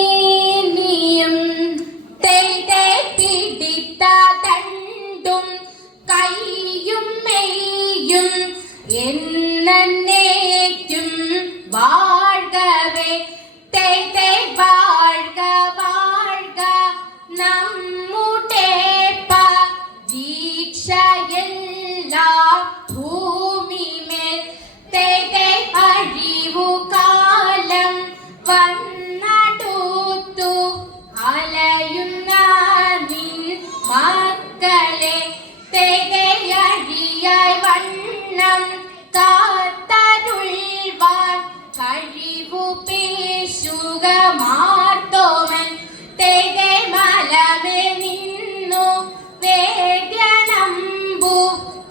മേനിയും പിടിത്ത തണ്ടും കൈയും മെയ്യും എന്നേക്കും വാഴ്കവേ വാഴ്ക വാഴ്ക നമ്മുടെ ദീക്ഷയെല്ലാം ഭൂമിമേൽ അഴിവു കാലം വന്നടുത്തു അലയുന്ന നിൻ മക്കളെ തികയഴിയായി വണ്ണം കാത്തരുൾവാൻ കഴിവു പേശുക മാർത്തോമൻ തികമലമേ നിന്നു വേദ്യനമ്പു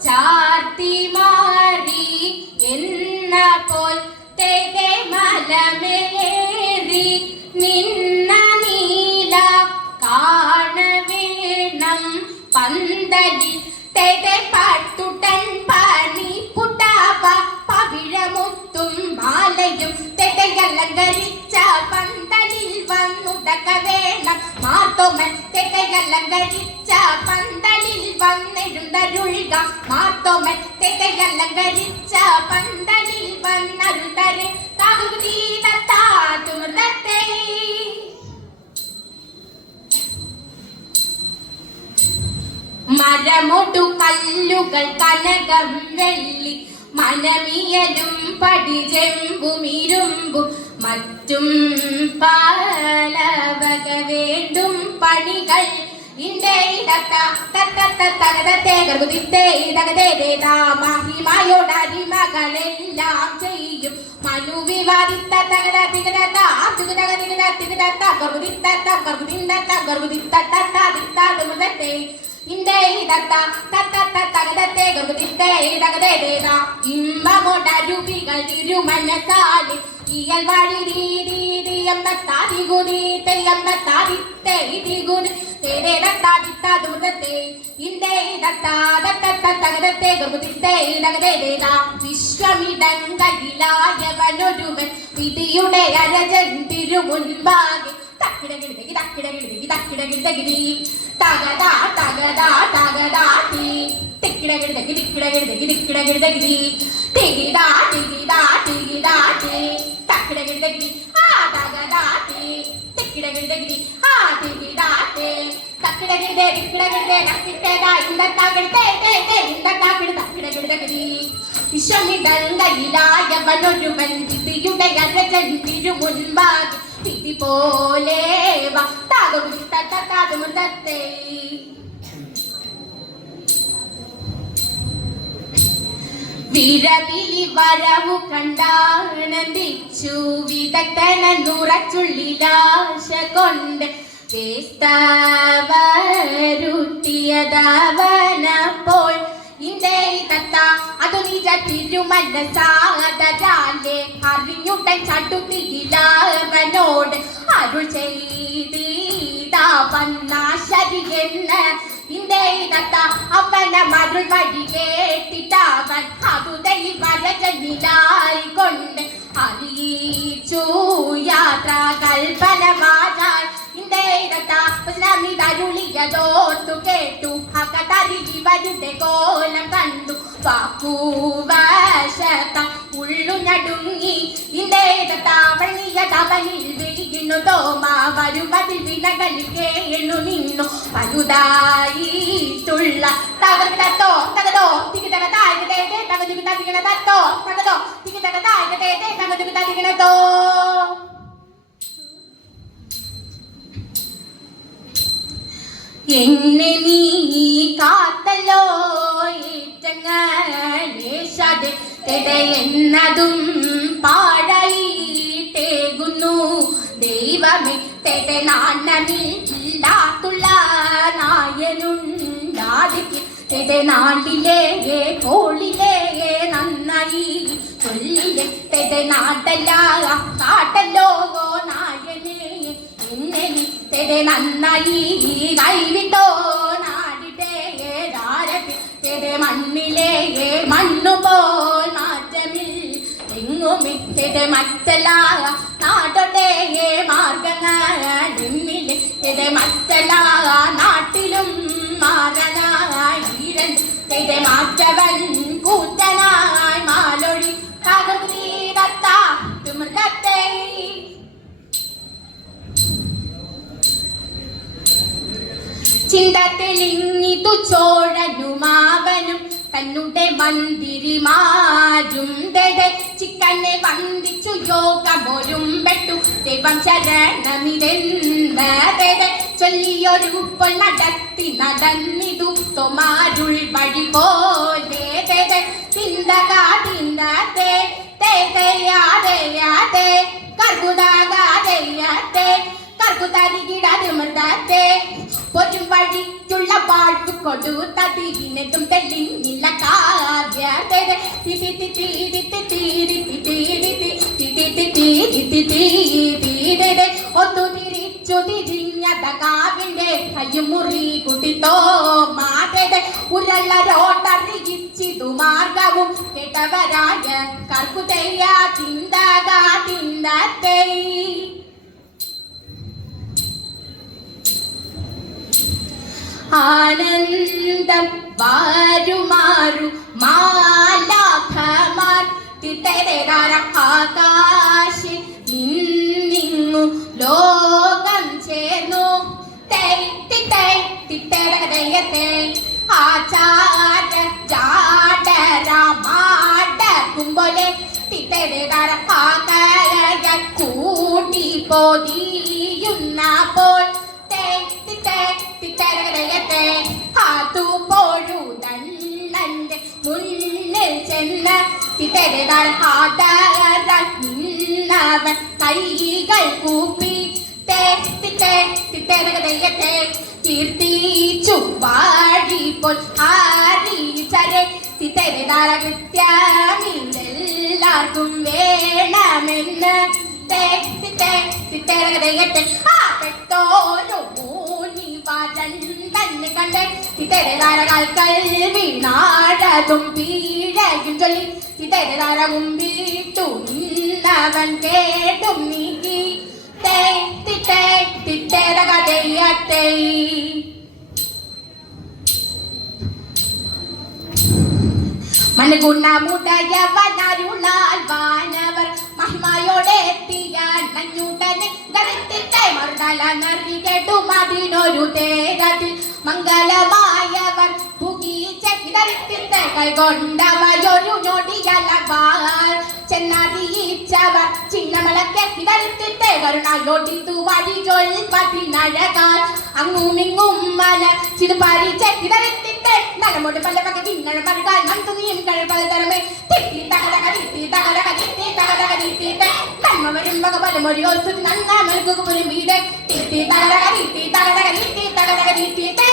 ചാർത്തി മാറി എന്ന പോൽ തികമലമേറി നിന്ന നീല കാണവേണം പന്തലിൽ പട്ടുട്ടൻ പണി പുട്ടാവ പവിഴമുത്തും മാലയും തെകയലങ്കരിച്ച പന്തലിൽ വന്നുടക വേണം മാർത്തോമൻ തെകയലങ്കരിച്ച പന്തലിൽ വന്നെഴുന്നരുൾക മാർത്തോമൻ തെകയലങ്കരിച്ച പന്തലിൽ വന്നരുൾതരെ താകുതീതത്താതുമൃതത്തെ മരമൊടു കല്ലുകൾ കനകം വെള്ളി മനമിയലും പടിജെമ്പും ഇരുമ്പും മറ്റും പലവക വേണ്ടും പണികൾ മഹിമയോടരിമകളെല്ലാം ചെയ്യും മനുവിവാദിത്ത ഇമ്മമോടരുവികൾ ഇരുമനസാല് ഇയൽ വഴി രീതിയമ്മത്താതികുതി തെയ്യമ്മത്താതിത്തെ ഇതികുതി വിശ്വമിടങ്കയിലായവനൊരുവൻ വിധിയുടെ അരജൻ തിരുമുൻപാകെ തക്കിടകിടകി തക്കിടകിടകി തക്കിടകിടകിരി തകതാ തകതാ തകതാട്ടി തിക്കിടകിടകി തിക്കിടകിടകി തിക്കിടകിടകിരി ടികിടാ ടികിടാ ടികിടാട്ടി തക്കിടകിടകിരി ആ തകതാട്ടി തിക്കിടകിടകിരി ആ ടികിടാട്ടി തക്കിടകിടേ തിക്കിടകിടേ നക്കിട്ടേതാ ഇന്നത്താകിടേ ഇന്നത്താകിട തക്കിടകിടകിരി വിശ്വമിടങ്കയിലായവനൊരുവൻ വിധിയുടെ അരജൻ തിരുമുൻപാകെ വിധി പോലെ താകുമൃതത്തെ വിരവിലി വരവു കണ്ടാനന്ദിച്ചു വിദഗ്ധനുറച്ചുള്ളിലാശ കൊണ്ട് വരുത്തിയതവനപ്പോൾ ഇന്തേ തത്ത അതു നിജ തിരുമനസാദരാലെ അറിഞ്ഞുടൻ ചടുതിയിലവനോട് അരുൾ ചെയ്തീതാ വന്നാശരിയെന്ന് ഇന്തേ തത്ത അവന മരുൾ വഴി കേട്ടിട്ടവൻ അതുതയിൽ വരജനിലായി കൊണ്ട് അറിയിച്ചു യാത്ര കൽപ്പനമാതാൻ ോർത്തു കേട്ടു അകതരികി വരുടെ കോലം കണ്ടു വാക്കുവശത്ത ഉള്ളു നടുങ്ങി ഇന്ദേതവണിയ തവനിൽ വീണു തോമ വരുവതിൽ വിലകളിൽ കേണു നിന്നു വലുതായിട്ടുള്ള തകർത്തോ തകതോ തികിതകതായതേ തകതുകി തതികണതോ തകതോ തികിതകതായതേ തകതുകി തതികണതോ എന്നെ നീ കാത്തല്ലോ ഏറ്റങ്ങലേശാതെ എന്നതും പാഴായിട്ടേകുന്നു ദൈവമേ തെടെ നാണമില്ലാത്തുള്ള നായനുണ്ടാതിക്ക് തെടെ നാട്ടിലെ കോളിലെ നന്നായി ചൊല്ലിലെ തെടെ നാട്ടല്ല കാട്ടല്ലോ നായനെ എന്നെ തെടെ നന്നായി കൈവിട്ടോ നാടിടെ രാരത്തെ തെടെ മണ്ണിലെ മണ്ണുപോൽ മാറ്റമിൽ എങ്ങുമിത്തെ മറ്റല നാടോടെ മാർഗങ്ങളിലെ മറ്റല നാട്ടിലും മാറനായി മാറ്റവൻ കൂറ്റനായി മാലൊഴി തകർന്നീരത്തെ ചിന്ത തെളിഞ്ഞിതു ചോഴനുമാവനും തന്നുടെ മന്ദിരിമാരും ചിക്കനെ വന്ദിച്ചു യോഗമൊരും പെട്ടു ദൈവം ശരണമിതെന്ന ചൊല്ലിയൊരു പൊൽ നടന്നിതു തൊമാരുൾ വഴി പോലെ ചിന്തകാതിന്നത്തെ തേതയാതെയാതെ കർബുദാകാതെയാതെ കർബുദാരികിടാതെ മൃദത്തെ ഒരു വഴിക്കുള്ള വാഴ്വ് കൊടുത്തതിനെത്തും തെളിഞ്ഞില്ല കാവ്യത്തെ ഒത്തു തിരിച്ചു തിരിഞ്ഞത കാവിന്റെ കയ്യുമുറി കുട്ടിത്തോ മാതേ ഉരുള്ള റോട്ടറിയിച്ചിതു മാർഗവും കേട്ടവരായ കർക്കുതയ്യ ചിന്തകാ ചിന്തത്തെ ആനന്ദം വാരുമാരു മാലാഖമാർ തിത്തരേരാര ആകാശി നിന്നിങ്ങു ലോകം ചേർന്നു തിത്തരകതയത്തെ ആചാര ജാടരമാടക്കുമ്പോലെ തിത്തരേരാര ആകാര കൂട്ടി പോതിയുന്നപ്പോൾ മുന്നിൽ ചെന്ന് നിന്നവൻ കൈകൾ കൂപ്പി കീർത്തിച്ചു വാഴിപ്പോൾ ആരീച്ചരെ തിത്തരതാര കൃത്യമില്ലെല്ലാവർക്കും വേണമെന്ന് പെട്ടോരോ തന്നെ കണ്ട് തിത്തരതാരകൾ വീണാടതും പീഴയും ചൊല്ലി തിത്തരതാര മുമ്പിട്ടു നിന്നവൻ കേട്ടും നീക്കി തിത്തരകഥയത്തെ മനുഗുണമുടയവനരുളാൽ വാനവർ മഹിമയോടെ എത്തിയ നഞ്ഞുടനെ മറുതല നറികെടും അതിനൊരു തേരത്തിൽ മംഗളമായവർ പുകീച്ചെ കൈകൊണ്ടവയൊരു ഞൊടിയലവാൽ ചെന്നറിയിച്ചവർ ചിന്നമലക്കെ കിടത്തിത്തെ കരുണയൊടിത്തു വഴി ചൊൽപ്പതിനഴകാൽ അങ്ങുമിങ്ങും മല ചിതുപരിച്ചെ കിടത്തിത്തെ നലമോട് പല പക കിണ്ണഴ മറുകാൽ മന്തുനിയും കഴിപ്പല തരമേ തിട്ടി തകടക തിട്ടി തകടക തിട്ടി തകടക തിട്ടിത്തെ നന്മ വരും വക പലമൊഴി ഓർത്തു നന്നാ നൽകുക പോലും വീട് തിട്ടി തകടക തിട്ടി തകടക തിട്ടി തകടക തിട്ടിത്തെ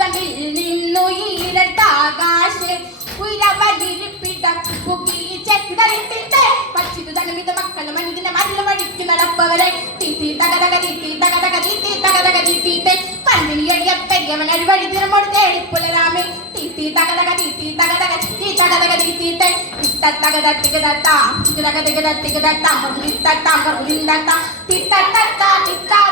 തമ്മിൽ നിന്നു ഈരട്ടാകാശെ ഉയരവലിരിപ്പിട പുകീച്ചെ കിടത്തിത്തെ പച്ചിതു തനമിത മക്കളും മനുവിന്റെ മരല വഴിക്ക് നടപ്പവരെ തിട്ടി തകടക തിട്ടി തകടക തിട്ടി തകടക തിട്ടിത്തെ പന്മിനിയടിയപ്പയ്യവൻ അഴിവഴി ദിനമോട് തേടിപ്പുലരാമേ തിട്ടി തകടക തിട്ടി തകടക തിട്ടി തകടക തിട്ടിത്തെ തിത്തതകട തികടത്താം തികടക തികട തികടത്താം തിത്തത്താം തിത്തത്താം തിത്ത